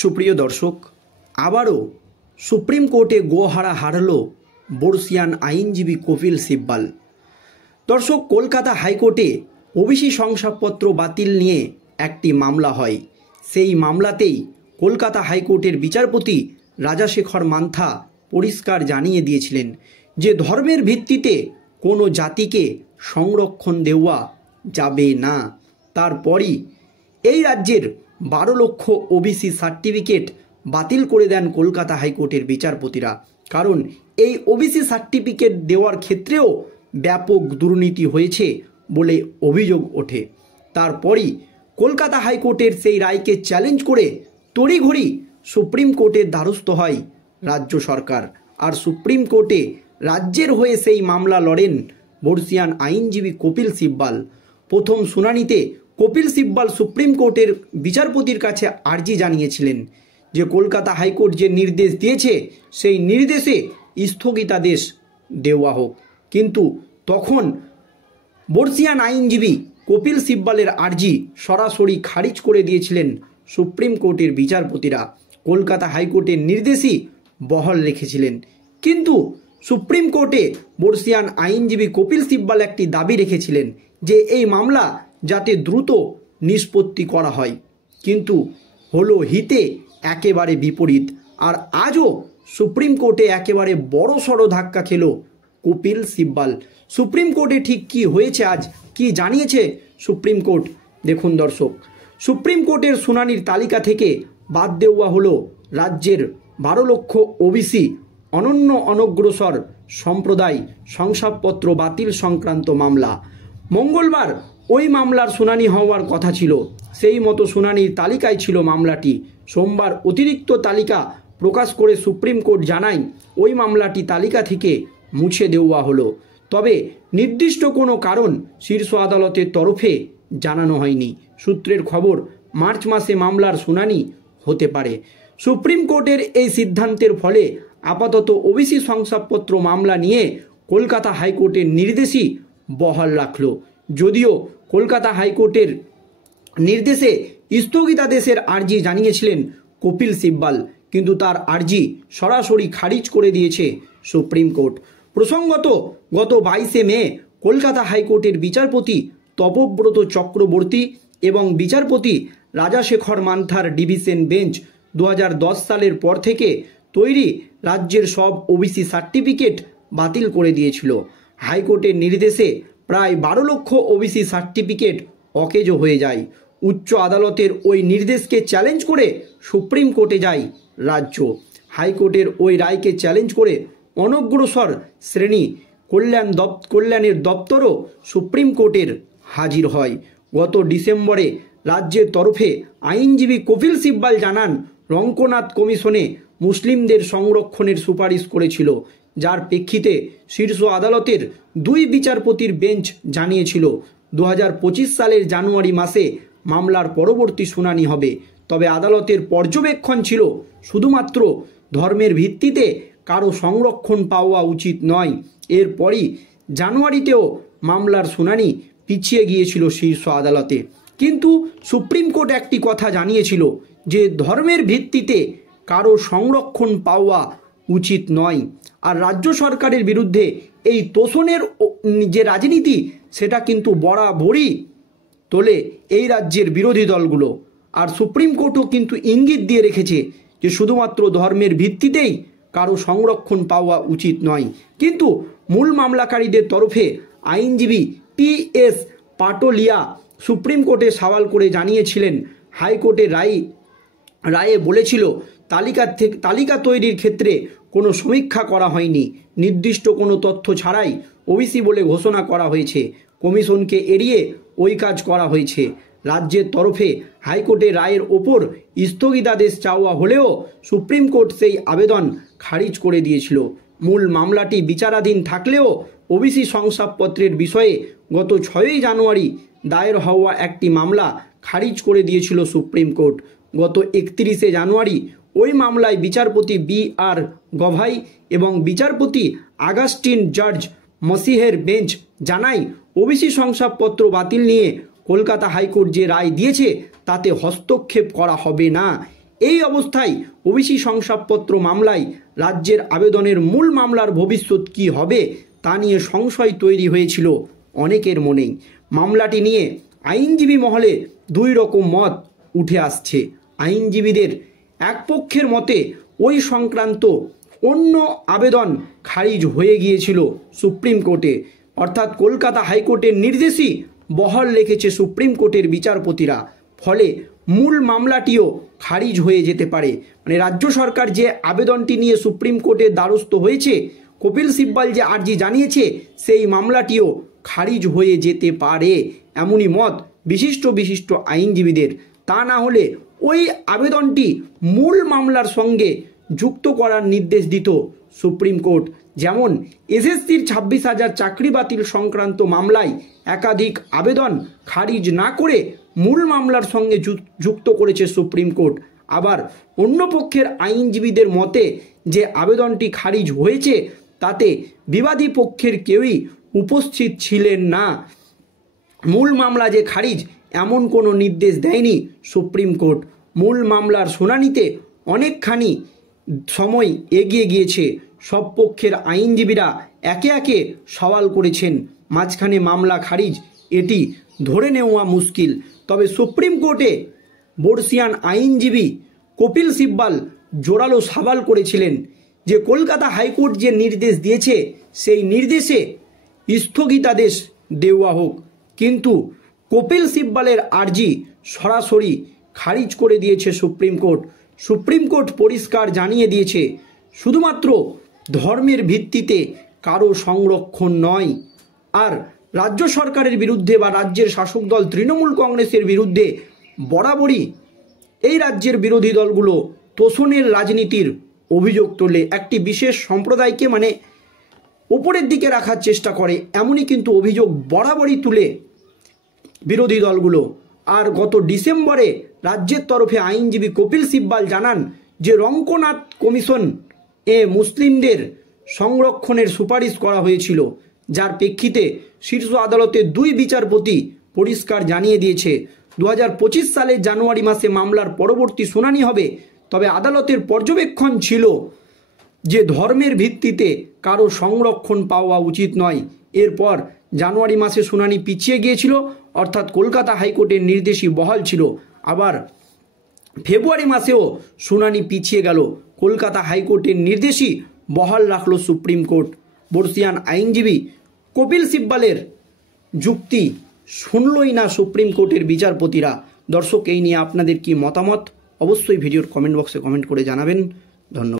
সুপ্রিয় দর্শক, আবারও সুপ্রিম কোর্টে গোহারা হারল বর্ষিয়ান আইনজীবী কপিল সিব্বল। দর্শক, কলকাতা হাইকোর্টে ওবিসি শংসাপত্র বাতিল নিয়ে একটি মামলা হয়। সেই মামলাতেই কলকাতা হাইকোর্টের বিচারপতি রাজাশেখর মান্থা পরিষ্কার জানিয়ে দিয়েছিলেন যে ধর্মের ভিত্তিতে কোনো জাতিকে সংরক্ষণ দেওয়া যাবে না। তারপরই এই রাজ্যের 12 লক্ষ ওবিসি সার্টিফিকেট বাতিল করে দেন কলকাতা হাইকোর্টের বিচারপতিরা। কারণ এই ওবিসি সার্টিফিকেট দেওয়ার ক্ষেত্রেও ব্যাপক দুর্নীতি হয়েছে বলে অভিযোগ ওঠে। তারপরই কলকাতা হাইকোর্টের সেই রায়কে চ্যালেঞ্জ করে তড়িঘড়ি সুপ্রিম কোর্টের দ্বারস্থ হয় রাজ্য সরকার। আর সুপ্রিম কোর্টে রাজ্যের হয়ে সেই মামলা লড়েন বর্ষিয়ান আইনজীবী কপিল সিব্বল। প্রথম শুনানিতে কপিল সিব্বল সুপ্রিম কোর্টের বিচারপতির কাছে আর্জি জানিয়েছিলেন যে কলকাতা হাইকোর্ট যে নির্দেশ দিয়েছে সেই নির্দেশে স্থগিতাদেশ দেওয়া হোক। কিন্তু তখন বর্ষিয়ান আইনজীবী কপিল সিব্বলের আর্জি সরাসরি খারিজ করে দিয়েছিলেন সুপ্রিম কোর্টের বিচারপতিরা। কলকাতা হাইকোর্টের নির্দেশই বহাল রেখেছিলেন। কিন্তু সুপ্রিম কোর্টে বর্ষিয়ান আইনজীবী কপিল সিব্বল একটি দাবি রেখেছিলেন যে এই মামলা যাতে দ্রুত নিষ্পত্তি করা হয়। কিন্তু হলো হিতে একেবারে বিপরীত। আর আজও সুপ্রিম কোর্টে একেবারে বড়সড় ধাক্কা খেল কপিল সিব্বল। সুপ্রিম কোর্টে ঠিক কি হয়েছে, আজ কি জানিয়েছে সুপ্রিম কোর্ট দেখুন দর্শক। সুপ্রিম কোর্টের শুনানির তালিকা থেকে বাদ দেওয়া হলো রাজ্যের 12 লক্ষ ওবিসি অনন্য অনগ্রসর সম্প্রদায় শংসাপত্র বাতিল সংক্রান্ত মামলা। মঙ্গলবার ওই মামলার শুনানি হওয়ার কথা ছিল, সেই মতো শুনানির তালিকায় ছিল মামলাটি। সোমবার অতিরিক্ত তালিকা প্রকাশ করে সুপ্রিম কোর্ট জানায় ওই মামলাটি তালিকা থেকে মুছে দেওয়া হলো। তবে নির্দিষ্ট কোনো কারণ শীর্ষ আদালতের তরফে জানানো হয়নি। সূত্রের খবর, মার্চ মাসে মামলার শুনানি হতে পারে। সুপ্রিম কোর্টের এই সিদ্ধান্তের ফলে আপাতত ওবিসি শংসাপত্র মামলা নিয়ে কলকাতা হাইকোর্টের নির্দেশই বহাল রাখল। যদিও কলকাতা হাইকোর্টের নির্দেশে স্থগিতাদেশের আর্জি জানিয়েছিলেন কপিল সিব্বল, কিন্তু তার আর্জি সরাসরি খারিজ করে দিয়েছে সুপ্রিম কোর্ট। প্রসঙ্গত, গত 22শে মে কলকাতা হাইকোর্টের বিচারপতি তপব্রত চক্রবর্তী এবং বিচারপতি রাজাশেখর মান্থার ডিভিশন বেঞ্চ 2010 সালের পর থেকে তৈরি রাজ্যের সব ওবিসি সার্টিফিকেট বাতিল করে দিয়েছিল। হাইকোর্টের নির্দেশে প্রায় 12 লক্ষ ওবিসি সার্টিফিকেট অকেজ হয়ে যায়। উচ্চ আদালতের ওই নির্দেশকে চ্যালেঞ্জ করে সুপ্রিম কোর্টে যায় রাজ্য। হাইকোর্টের ওই রায়কে চ্যালেঞ্জ করে অনগ্রসর শ্রেণী কল্যাণের দপ্তরও সুপ্রিম কোর্টের হাজির হয়। গত ডিসেম্বরে রাজ্যের তরফে আইনজীবী কপিল সিব্বল জানান রঙ্কনাথ কমিশনে মুসলিমদের সংরক্ষণের সুপারিশ করেছিল, যার প্রেক্ষিতে শীর্ষ আদালতের 2 বিচারপতির বেঞ্চ জানিয়েছিল 2025 সালের জানুয়ারি মাসে মামলার পরবর্তী শুনানি হবে। তবে আদালতের পর্যবেক্ষণ ছিল শুধুমাত্র ধর্মের ভিত্তিতে কারো সংরক্ষণ পাওয়া উচিত নয়। এরপরই জানুয়ারিতেও মামলার শুনানি পিছিয়ে গিয়েছিল শীর্ষ আদালতে। কিন্তু সুপ্রিম কোর্ট একটি কথা জানিয়েছিল যে ধর্মের ভিত্তিতে কারো সংরক্ষণ পাওয়া উচিত নয়। আর রাজ্য সরকারের বিরুদ্ধে এই তোষণের যে রাজনীতি, সেটা কিন্তু বরাবরই তোলে এই রাজ্যের বিরোধী দলগুলো। আর সুপ্রিম কোর্টও কিন্তু ইঙ্গিত দিয়ে রেখেছে যে শুধুমাত্র ধর্মের ভিত্তিতেই কারো সংরক্ষণ পাওয়া উচিত নয়। কিন্তু মূল মামলাকারীদের তরফে আইনজীবী PS পাটোলিয়া সুপ্রিম কোর্টে সওয়াল করে জানিয়েছিলেন হাইকোর্টের রায়ে বলেছিল তালিকা তৈরির ক্ষেত্রে কোনো সমীক্ষা করা হয়নি, নির্দিষ্ট কোনো তথ্য ছাড়াই ওবিসি বলে ঘোষণা করা হয়েছে, কমিশনকে এড়িয়ে ওই কাজ করা হয়েছে। রাজ্যের তরফে হাইকোর্টের রায়ের ওপর স্থগিতাদেশ চাওয়া হলেও সুপ্রিম কোর্ট সেই আবেদন খারিজ করে দিয়েছিল। মূল মামলাটি বিচারাধীন থাকলেও ওবিসি শংসাপত্রের বিষয়ে গত 6ই জানুয়ারি দায়ের হওয়া একটি মামলা খারিজ করে দিয়েছিল সুপ্রিম কোর্ট। গত 31শে জানুয়ারি ওই মামলায় বিচারপতি BR গভাই এবং বিচারপতি আগাস্টিন জর্জ মসিহের বেঞ্চ জানায় ওবিসি শংসাপত্র বাতিল নিয়ে কলকাতা হাইকোর্ট যে রায় দিয়েছে তাতে হস্তক্ষেপ করা হবে না। এই অবস্থায় ওবিসি শংসাপত্র মামলায় রাজ্যের আবেদনের মূল মামলার ভবিষ্যৎ কী হবে তা নিয়ে সংশয় তৈরি হয়েছিল অনেকের মনেই। মামলাটি নিয়ে আইনজীবী মহলে দুই রকম মত উঠে আসছে। আইনজীবীদের এক পক্ষের মতে ওই সংক্রান্ত অন্য আবেদন খারিজ হয়ে গিয়েছিল সুপ্রিম কোর্টে, অর্থাৎ কলকাতা হাইকোর্টের নির্দেশই বহাল রেখেছে সুপ্রিম কোর্টের বিচারপতিরা, ফলে মূল মামলাটিও খারিজ হয়ে যেতে পারে। মানে রাজ্য সরকার যে আবেদনটি নিয়ে সুপ্রিম কোর্টের দ্বারস্থ হয়েছে, কপিল সিব্বল যে আর্জি জানিয়েছে, সেই মামলাটিও খারিজ হয়ে যেতে পারে, এমনই মত বিশিষ্ট আইনজীবীদের। তা না হলে ওই আবেদনটি মূল মামলার সঙ্গে যুক্ত করার নির্দেশ দিত সুপ্রিম কোর্ট। যেমন এসএসসির 26,000 চাকরি বাতিল সংক্রান্ত মামলায় একাধিক আবেদন খারিজ না করে মূল মামলার সঙ্গে যুক্ত করেছে সুপ্রিম কোর্ট। আবার অন্য পক্ষের আইনজীবীদের মতে যে আবেদনটি খারিজ হয়েছে তাতে বিবাদী পক্ষের কেউই উপস্থিত ছিলেন না। মূল মামলা যে খারিজ এমন কোনো নির্দেশ দেয়নি সুপ্রিম কোর্ট। মূল মামলার শুনানিতে অনেকখানি সময় এগিয়ে গিয়েছে। সব পক্ষের আইনজীবীরা একে একে সওয়াল করেছেন, মাঝখানে মামলা খারিজ এটি ধরে নেওয়া মুশকিল। তবে সুপ্রিম কোর্টে বর্ষিয়ান আইনজীবী কপিল সিব্বল জোরালো সওয়াল করেছিলেন যে কলকাতা হাইকোর্ট যে নির্দেশ দিয়েছে সেই নির্দেশে স্থগিতাদেশ দেওয়া হোক, কিন্তু কপিল সিব্বলের আর্জি সরাসরি খারিজ করে দিয়েছে সুপ্রিম কোর্ট। সুপ্রিম কোর্ট পরিষ্কার জানিয়ে দিয়েছে শুধুমাত্র ধর্মের ভিত্তিতে কারো সংরক্ষণ নয়। আর রাজ্য সরকারের বিরুদ্ধে বা রাজ্যের শাসক দল তৃণমূল কংগ্রেসের বিরুদ্ধে বরাবরই এই রাজ্যের বিরোধী দলগুলো তোষণের রাজনীতির অভিযোগ তোলে, একটি বিশেষ সম্প্রদায়কে মানে ওপরের দিকে রাখার চেষ্টা করে, এমনই কিন্তু অভিযোগ বরাবরই তুলে বিরোধী দলগুলো। আর গত ডিসেম্বরে রাজ্যের তরফে আইনজীবী কপিল সিব্বল জানান যে রঙ্কনাথ কমিশন মুসলিমদের সংরক্ষণের সুপারিশ করা হয়েছিল, যার প্রেক্ষিতে শীর্ষ আদালতের দুই বিচারপতি পরিষ্কার জানিয়ে দিয়েছে 2025 সালের জানুয়ারি মাসে মামলার পরবর্তী শুনানি হবে। তবে আদালতের পর্যবেক্ষণ ছিল যে ধর্মের ভিত্তিতে কারো সংরক্ষণ পাওয়া উচিত নয়। এরপর জানুয়ারি মাসে শুনানি পিছিয়ে গিয়েছিল, অর্থাৎ কলকাতা হাইকোর্টের নির্দেশই বহাল ছিল। আবার ফেব্রুয়ারি মাসেও শুনানি পিছিয়ে গেল, কলকাতা হাইকোর্টের নির্দেশই বহাল রাখল সুপ্রিম কোর্ট। বর্ষিয়ান আইনজীবী কপিল সিব্বলের যুক্তি শুনলই না সুপ্রিম কোর্টের বিচারপতিরা। দর্শক, এই নিয়ে আপনাদের কি মতামত অবশ্যই ভিডিওর কমেন্ট বক্সে কমেন্ট করে জানাবেন। ধন্যবাদ।